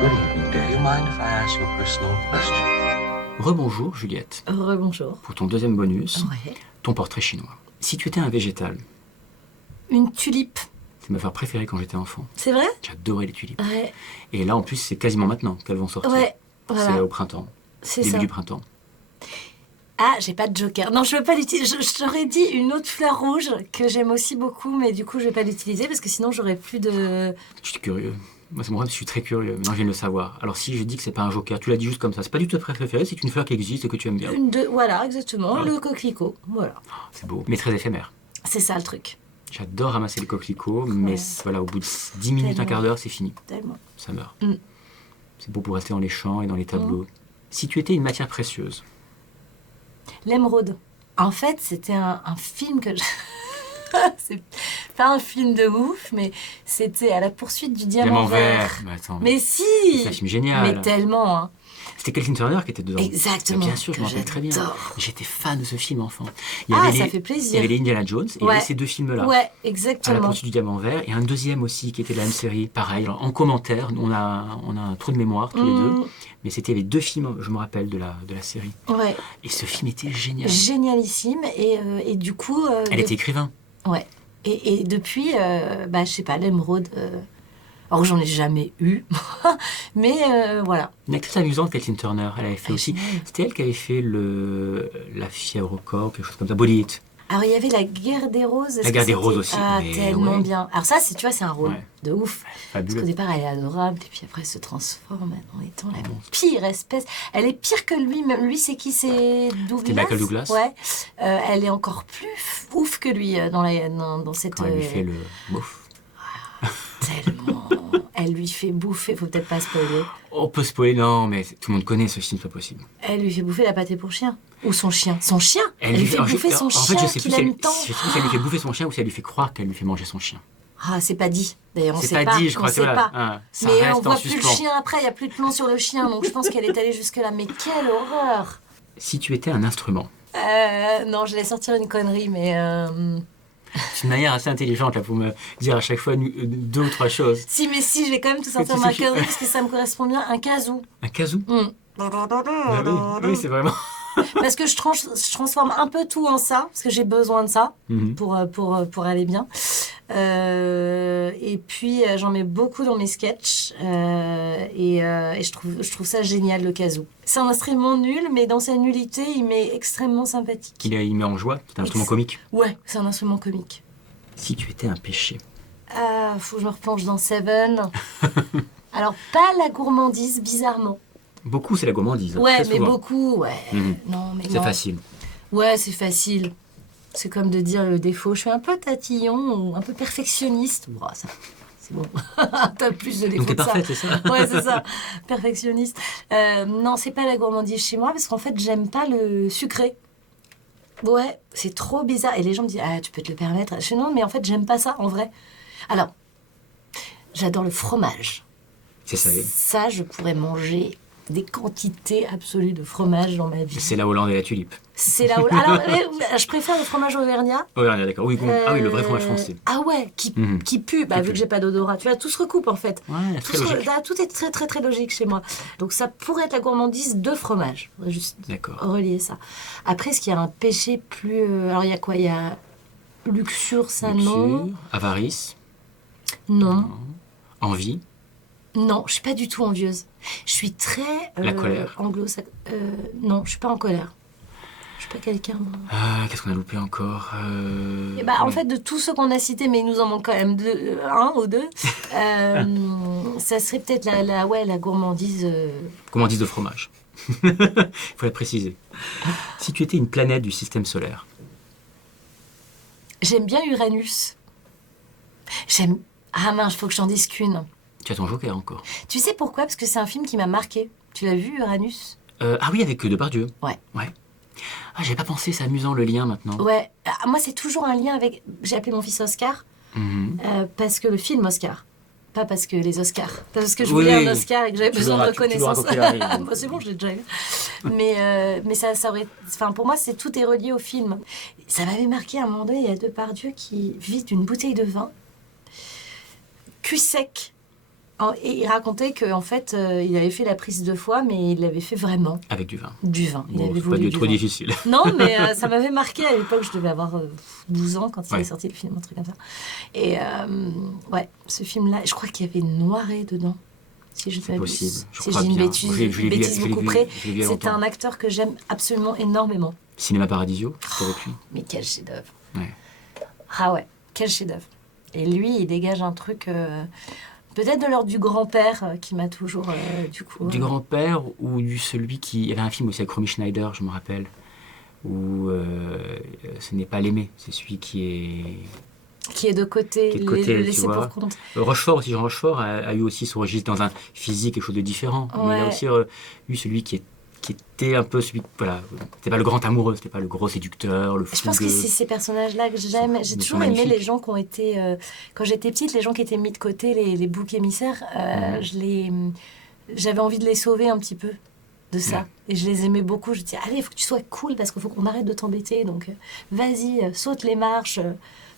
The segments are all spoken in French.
Good evening, Dave. Do you mind if I ask you a personal question? Rebonjour Juliette. Rebonjour. Pour ton deuxième bonus, Ouais. ton portrait chinois. Si tu étais un végétal, Une tulipe. c'est ma fleur préférée quand j'étais enfant. C'est vrai? J'adorais les tulipes. Ouais. Et là, en plus, c'est quasiment maintenant qu'elles vont sortir. Ouais, voilà. C'est au printemps. C'est Début ça. du printemps. Ah, j'ai pas de joker. Non, je veux pas l'utiliser. Je t'aurais dit une autre fleur rouge que j'aime aussi beaucoup, mais du coup, je vais pas l'utiliser parce que sinon, j'aurais plus de... Je suis curieux. Moi, c'est mon problème, je suis très curieux. Maintenant, je viens de le savoir. Alors, si je dis que c'est pas un joker, tu l'as dit juste comme ça. C'est pas du tout ta préférée, c'est une fleur qui existe et que tu aimes bien. Voilà, exactement. Ouais. Le coquelicot. Voilà. C'est beau, mais très éphémère. C'est ça le truc. J'adore ramasser les coquelicots, mais Ouais. voilà, au bout de 10 minutes, un Tellement. quart d'heure, c'est fini. Tellement. Ça meurt. Mm. C'est beau pour rester dans les champs et dans les tableaux. Si tu étais une matière précieuse, L'émeraude. En fait, c'était un film que je... C'est pas un film de ouf, mais c'était à la poursuite du diamant vert. Mais attends, Mais si! c'est un film génial. Mais tellement, hein. C'était Kathleen Turner qui était dedans. Exactement. Bien sûr, je que m'en rappelle très bien. j'adore. J'étais fan de ce film enfant. Il y Ah, avait ça les- fait Il y plaisir. avait les Indiana Jones et il y Ouais. avait ces deux films-là. Ouais, À la exactement. poursuite du diamant vert et un deuxième aussi qui était de la même série. Pareil, alors, en commentaire, on a un trou de mémoire tous les deux. Mais c'était les deux films, je me rappelle, de la série. Ouais, Et ce film était génial. génialissime. Et du coup... Elle était écrivain. Ouais. Et depuis, je sais pas, l'émeraude... Alors que j'en ai jamais eu. Mais voilà. Une actrice amusante, Kathleen Turner, elle avait fait Ah, aussi. génial. C'était elle qui avait fait La fièvre au corps, quelque chose comme ça. Body It. Alors, il y avait la guerre des roses. Est-ce La guerre que des c'était- roses aussi, Ah, mais tellement ouais. bien. Alors ça, tu vois, c'est un rôle Ouais. de ouf. Parce Fabuleux. qu'au départ, elle est adorable, et puis après, elle se transforme en étant la pire espèce. Elle est pire que lui, même lui, c'est qui? C'est Douglas. C'était Michael Douglas. Ouais. Elle est encore plus ouf que lui dans cette... Quand elle lui fait le bouffe. Tellement... Elle lui fait bouffer, faut peut-être pas spoiler. On peut spoiler, non, mais tout le monde connaît ce film, c'est pas possible. Elle lui fait bouffer la pâtée pour chien. Ou son chien. Son chien. Elle lui fait alors, bouffer je- son en chien fait, je sais qu'il plus aime tant. je sais plus si elle lui fait bouffer son chien ou si elle lui fait croire qu'elle lui fait manger son chien. Ah, c'est pas dit. D'ailleurs, on C'est sait pas pas. dit, je crois, on c'est sait voilà. pas. Ah, ça Mais reste on en voit plus le suspens. chien après, il n'y a plus de plan sur le chien, donc je pense qu'elle est allée jusque-là. Mais quelle horreur! Si tu étais un instrument, Non, je vais sortir une connerie, mais... c'est une manière assez intelligente là, pour me dire à chaque fois deux ou trois choses. Si, mais si, je vais quand même tout sortir tu ma sais- connerie, parce que ça me correspond bien. Un kazoo. Un kazoo Mm. Ah oui, c'est vraiment. Parce que je transforme un peu tout en ça, parce que j'ai besoin de ça Mhm. pour aller bien. Et puis, j'en mets beaucoup dans mes sketchs. Et je trouve ça génial, le kazoo. C'est un instrument nul, mais dans sa nullité, il m'est extrêmement sympathique. Il met en joie, c'est un instrument comique. Ouais, c'est un instrument comique. Si tu étais un péché, Ah, faut que je me replonge dans Seven. Alors, pas la gourmandise, bizarrement. beaucoup c'est la gourmandise. Ouais, très mais souvent. beaucoup, ouais. Mhm. Non, mais C'est non. facile. Ouais, c'est facile. C'est comme de dire le défaut. Je suis un peu tatillon ou un peu perfectionniste. Bon, ça, c'est bon. T'as plus de défauts Donc t'es que ça. parfaite, c'est ça? Ouais, c'est ça. Perfectionniste. Non, c'est pas la gourmandise chez moi parce qu'en fait, j'aime pas le sucré. Ouais, c'est trop bizarre. Et les gens me disent, ah, tu peux te le permettre. Je fais, non, mais en fait, j'aime pas ça, en vrai. Alors, j'adore le fromage. C'est ça. Ça, je pourrais manger des quantités absolues de fromage dans ma vie. C'est la Hollande et la tulipe. C'est là où... Alors, je préfère le fromage auvergnat. Auvergnat, d'accord. Oui, ah oui, le vrai fromage français. Ah ouais, qui Mhm. pue, Qui vu pue. que j'ai pas d'odorat. Tu vois, tout se recoupe en fait. Ouais, très logique. Tout est très très très logique chez moi. Donc ça pourrait être la gourmandise de fromage. Faudrait juste D'accord. relier ça. Après, est-ce qu'il y a un péché plus... Alors il y a quoi? Il y a luxure, ça non. Luxure, avarice, Non. envie. Non, je suis pas du tout envieuse. Je suis très... La colère. Non, je suis pas en colère. Je suis pas quelqu'un... Ah, qu'est-ce qu'on a loupé encore Et bah, en fait, de tous ceux qu'on a cités, mais il nous en manque quand même un ou deux, ça serait peut-être la gourmandise. Gourmandise de fromage. Il faut la préciser. Si tu étais une planète du système solaire, J'aime bien Uranus. Ah mince, faut que j'en dise qu'une. tu as ton joker encore. Tu sais pourquoi? Parce que c'est un film qui m'a marqué. Tu l'as vu, Uranus? Ah oui, avec Depardieu. Ouais. Ouais. Ah, j'avais pas pensé, c'est amusant le lien maintenant. Ouais. Ah, moi, c'est toujours un lien avec... J'ai appelé mon fils Oscar, Mhm. parce que le film Oscar. Pas parce que les Oscars. Pas parce que je Oui, voulais oui. un Oscar et que j'avais Tu besoin de l'auras- tu l'auras reconnaissance. quand il arrive. Bah, c'est bon, je l'ai déjà eu. Mais ça aurait... Enfin, pour moi, tout est relié au film. Ça m'avait marqué à un moment donné, il y a Depardieu qui vide une bouteille de vin, cul sec, Et il racontait qu'en fait, il avait fait la prise 2 fois, mais il l'avait fait vraiment. Avec du vin. Du vin. Il Bon, avait c'est pas voulu du trop vin. difficile. Non, mais ça m'avait marqué à l'époque. Je devais avoir 12 ans quand il Ouais. est sorti le film, un truc comme ça. Et ouais, ce film-là, je crois qu'il y avait Noiret dedans. Si je ne C'est m'abuse. possible. Je Si crois j'ai une bien. bêtise, Je l'ai vu- bêtise je l'ai beaucoup vu- près. je l'ai vu il y a C'est longtemps. un acteur que j'aime absolument énormément. Cinéma Paradisio, c'était avec lui. Mais quel chef-d'œuvre. Ouais. Ah ouais, quel chef-d'œuvre. Et lui, il dégage un truc, peut-être de l'ordre du grand-père, qui m'a toujours, du coup... Du grand-père ou du celui qui... Il y avait un film aussi avec Romy Schneider, je me rappelle, où ce n'est pas l'aimer, c'est celui qui est... Qui est de côté, Qui est de côté, le tu laisser vois. pour compte. Rochefort aussi, Jean Rochefort a eu aussi son registre dans un physique, quelque chose de différent. Mais il a Ouais. aussi eu celui qui était un peu celui... Voilà, c'était pas le grand amoureux, c'était pas le gros séducteur, le Je pense que fougueux. c'est ces personnages-là que j'aime. J'ai Ils toujours sont aimé magnifiques. les gens qui ont été... quand j'étais petite, les gens qui étaient mis de côté, les boucs émissaires, j'avais envie de les sauver un petit peu de ça. Ouais. Et je les aimais beaucoup. Je disais, allez, il faut que tu sois cool parce qu'il faut qu'on arrête de t'embêter. Donc, vas-y, saute les marches,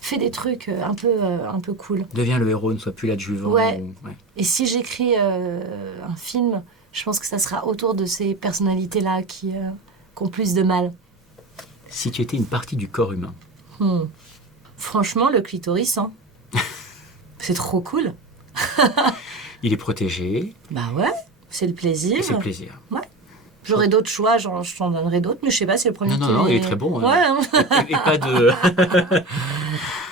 fais des trucs un peu cool. Deviens le héros, ne sois plus l'adjuvant. Ouais. Ouais. Et si j'écris un film, je pense que ça sera autour de ces personnalités-là qui ont plus de mal. Si tu étais une partie du corps humain, Franchement, le clitoris, hein. C'est trop cool. il est protégé, Bah ouais, c'est le plaisir. et c'est le plaisir. J'aurais d'autres choix, je t'en donnerai d'autres, mais je sais pas, c'est le premier Non, qui non, m'est- il est très bon. Ouais, hein. Et pas de...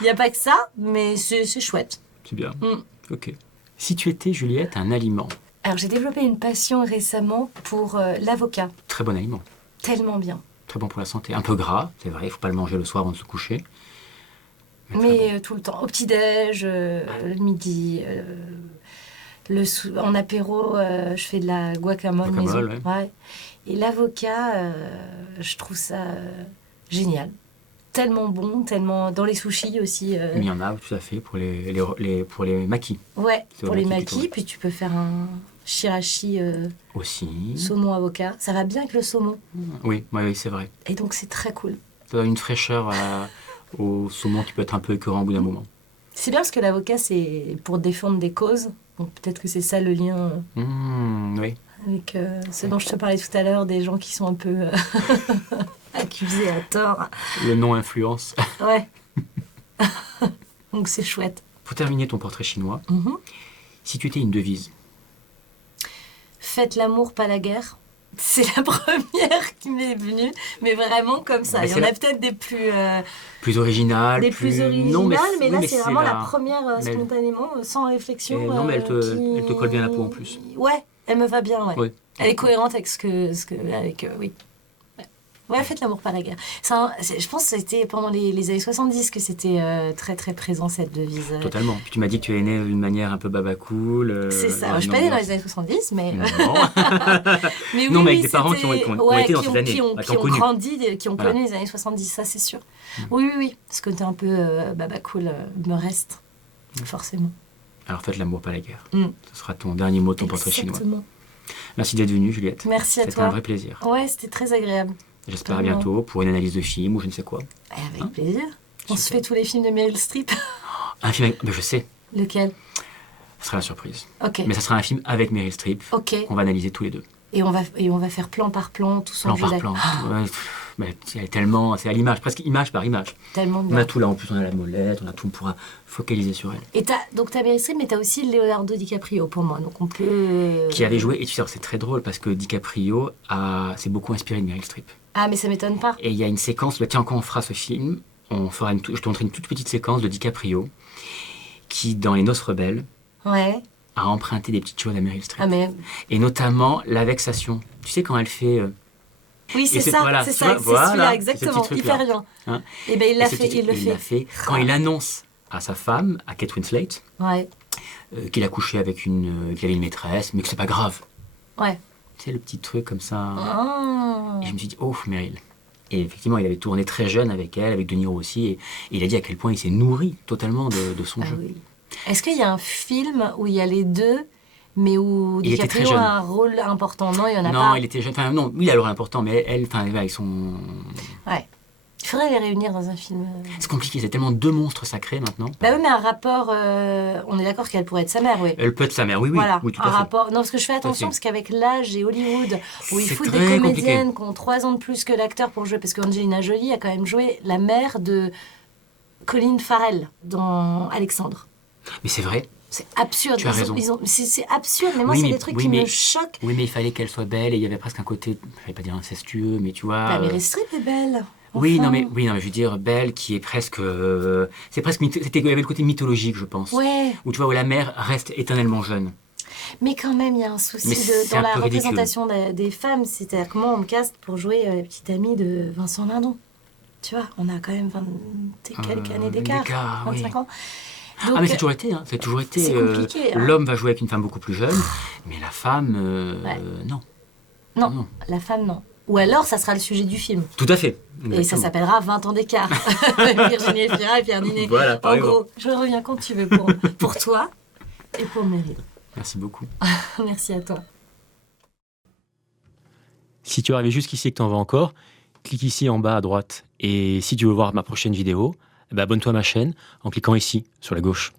Il n'y a pas que ça, mais c'est chouette. C'est bien. Mm. Ok. Si tu étais, Juliette, un aliment, Alors, j'ai développé une passion récemment pour l'avocat. très bon aliment, Tellement bien. très bon pour la santé. Un peu gras, c'est vrai, il faut pas le manger le soir avant de se coucher. très bon. Mais tout le temps. Au petit-déj, le midi, en apéro, je fais de la guacamole maison. Guacamole, Ouais. Et l'avocat, je trouve ça génial. Tellement bon, tellement... Dans les sushis aussi. Mais il y en a, tout à fait, pour pour les maquis Ouais, C'est pour au les maki plutôt. makis. Puis tu peux faire un shirashi aussi. saumon avocat. Ça va bien avec le saumon. Oui, oui, c'est vrai. Et donc, c'est très cool. Ça donne une fraîcheur au saumon qui peut être un peu écœurant au bout d'un moment. C'est bien parce que l'avocat, c'est pour défendre des causes. Donc, peut-être que c'est ça le lien Oui. avec ce dont je te parlais tout à l'heure, des gens qui sont un peu accusés à tort. Le non-influence. Ouais. Donc, c'est chouette. Pour terminer ton portrait chinois, Mhm. si tu étais une devise, Faites l'amour, pas la guerre. C'est la première qui m'est venue, mais vraiment comme ça. Mais Il y c'est en a la- peut-être des plus plus originales, Non, mais là, oui, c'est vraiment la la- première mais- spontanément, sans réflexion. Et non, mais elle te colle bien à la peau en plus. Ouais, elle me va bien, ouais. Oui. Elle est cohérente avec oui. Ouais, faites l'amour, pas la guerre. Je pense que c'était pendant les années 70 que c'était très très présent cette devise. Totalement. Puis tu m'as dit que tu es né d'une manière un peu babacool. C'est ça. dans Je suis une pas née dans ambiance- les années 70, mais. Non. Mais Non, mais avec oui, des parents c'était- qui ont été dans cette année, qui ont qui ont connu. grandi, qui ont Voilà. connu les années 70, ça c'est sûr. Oui, oui, oui. Ce côté un peu baba cool me reste, forcément. Alors faites l'amour, pas la guerre. Mm. Ce sera ton dernier mot de ton portrait chinois. Exactement. Merci d'être venue, Juliette. Merci à C'était toi. un vrai plaisir. Ouais, c'était très agréable. J'espère à Vraiment. bientôt pour une analyse de film ou je ne sais quoi. Et avec Hein plaisir. On se Super. fait tous les films de Meryl Streep. Un film avec... Ben, je sais, Lequel? ce sera la surprise. Ok. Mais ça sera un film avec Meryl Streep. Ok. On va analyser tous les deux. Et on va faire plan par plan, tout son Plan jeu par d'acteur. plan. Ouais, mais c'est tellement... C'est à l'image, presque image par image. Tellement On bien. a tout là, en plus on a la molette, on a tout, on pourra focaliser sur elle. Et donc t'as Meryl Streep, mais t'as aussi Leonardo DiCaprio pour moi. Donc on peut. Qui avait joué, et tu sais, c'est très drôle parce que DiCaprio s'est beaucoup inspiré de Meryl Streep. Ah, mais ça m'étonne pas. Et il y a une séquence, bah, tiens, quand on fera ce film, je te montrerai une toute petite séquence de DiCaprio qui, dans Les Noces Rebelles, Ouais. a emprunté des petites choses à Meryl Streep. Ah, mais. Et notamment la vexation. Tu sais, quand elle fait... Oui, c'est c'est- ça, voilà, c'est tu ça, vois, c'est voilà, celui-là, c'est ce exactement. petit Il truc-là. fait rien. Hein, Et ben il l'a et ce fait, petit- il le il l'a fait. fait. Quand il annonce à sa femme, à Kate Winslet, Ouais, qu'il a couché avec qu'il avait une maîtresse, mais que c'est pas grave. ouais. Tu sais, le petit truc comme ça. Ah. Et je me suis dit, oh, Meryl. Et effectivement, il avait tourné très jeune avec elle, avec De Niro aussi, et il a dit à quel point il s'est nourri totalement de son Ah jeu. oui. Est-ce qu'il y a un film où il y a les deux, mais où Il était très DiCaprio a jeune. un rôle important? Non, il y en a Non, pas. il était jeune. Enfin, non, lui, il a le rôle important, mais elle, enfin, voilà, ils sont. Ouais. Il faudrait les réunir dans un film. C'est compliqué, c'est tellement deux monstres sacrés maintenant. Bah oui, mais un rapport, on est d'accord qu'elle pourrait être sa mère, oui. Elle peut être sa mère, oui, Voilà, oui, tout un à fait. rapport. Non, parce que je fais attention, fait. parce qu'avec l'âge et Hollywood, où ils C'est foutent des très comédiennes compliqué. qui ont 3 ans de plus que l'acteur pour jouer, parce qu'Angelina Jolie a quand même joué la mère de Colin Farrell dans Alexandre. Mais c'est vrai. C'est absurde. Tu as raison. C'est absurde, mais moi, Oui, c'est mais- des trucs oui, qui mais- me choquent. Oui, mais il fallait qu'elle soit belle et il y avait presque un côté, je vais pas dire incestueux, mais tu vois. Bah, Meryl Streep est belle. Oui, Enfin. non, mais je veux dire, belle qui est presque. C'est presque. Il y avait le côté mythologique, je pense. Ouais, Où tu vois, où la mère reste éternellement jeune. mais quand même, il y a un souci Mais c'est dans un la peu ridicule. représentation des femmes. C'est-à-dire comment on me caste pour jouer la petite amie de Vincent Lindon. Tu vois, on a quand même 20 et quelques années d'écart, 25 ans. Donc, Ah, mais c'est toujours été, hein. C'est toujours été. c'est compliqué, hein. L'homme va jouer avec une femme beaucoup plus jeune, mais la femme, Ouais. non. non, la femme, non. Ou alors, ça sera le sujet du film. Tout à fait. Et ça Exactement. s'appellera 20 ans d'écart. Avec Virginie Efira et Pierre Ninet. Voilà, par En exemple. gros, je reviens quand tu veux pour toi et pour Meryl. Merci beaucoup. Merci à toi. Si tu es arrivé jusqu'ici et que tu en veux encore, clique ici en bas à droite. Et si tu veux voir ma prochaine vidéo, abonne-toi à ma chaîne en cliquant ici, sur la gauche.